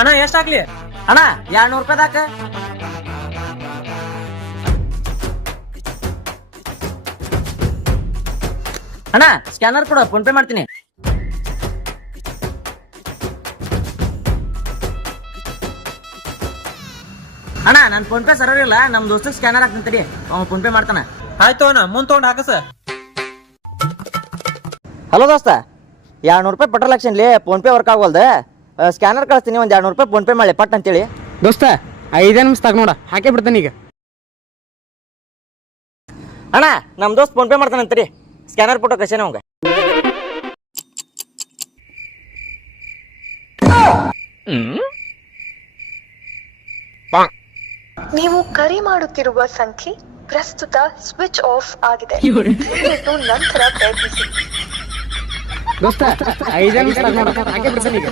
ಅಣ್ಣ ಎಷ್ಟ್ ಹಾಕ್ಲಿ? ಅಣ್ಣ 200 ರೂಪಾಯಿದಾಕ. ಅಣ್ಣ ಸ್ಕ್ಯಾನರ್ ಕೊಡು, ಫೋನ್ ಪೇ ಮಾಡ್ತೀನಿ. ಅಣ್ಣ ನನ್ ಫೋನ್ ಪೇ ಸರ್ವರ್ ಇಲ್ಲ, ನಮ್ ದೋಸ್ತಕ್ ಸ್ಕ್ಯಾನರ್ ಹಾಕ್ತೀನಿ ತಡಿ, ಅವ್ನು ಫೋನ್ ಪೇ ಮಾಡ್ತಾನ. ಆಯ್ತು ಅಣ್ಣ, ಮುಂದ್ ತಗೊಂಡ್ ಹಾಕಸ. ಹಲೋ ದೋಸ್ತ, 200 ರೂಪಾಯಿ ಪೆಟ್ರೋಲ್ ಹಾಕ್ಸಿನ್ಲಿ, ಫೋನ್ ಪೇ ವರ್ಕ್ ಆಗವಲ್ದ. ಸ್ಕ್ಯಾನರ್ ಕಳಿಸ್ತೀನಿ, ಒಂದ್ 200 ರೂಪಾಯಿ ಫೋನ್ ಪೇ ಮಾಡಿ ಪಟ್ ಅಂತೇಳಿ. ದೋಸ್ತ 5 ನಿಮಿಷ ತಾಗ ನೋಡ, ಹಾಕೇ ಬಿಡ್ತಾನೆ ಈಗ. ಅಣ್ಣ ನಮ್ ದೋಸ್ತ್ ಫೋನ್ ಪೇ ಮಾಡ್ತಾನಂತರಿ, ಸ್ಕ್ಯಾನರ್ ಫೋಟೋ ಕಳ್ಸೇನ ಅವಂಗ. ನೀವು ಕರೆ ಮಾಡುತ್ತಿರುವ ಸಂಖ್ಯೆ ಪ್ರಸ್ತುತ ಸ್ವಿಚ್ ಆಫ್ ಆಗಿದೆ. ದಯವಿಟ್ಟು ನಂತರ ಪ್ರಯತ್ನಿಸಿ. ದೋಸ್ತ 5 ನಿಮಿಷ ತಾಗ ನೋಡ, ಹಾಕೇ ಬಿಡ್ತಾನೆ ಈಗ.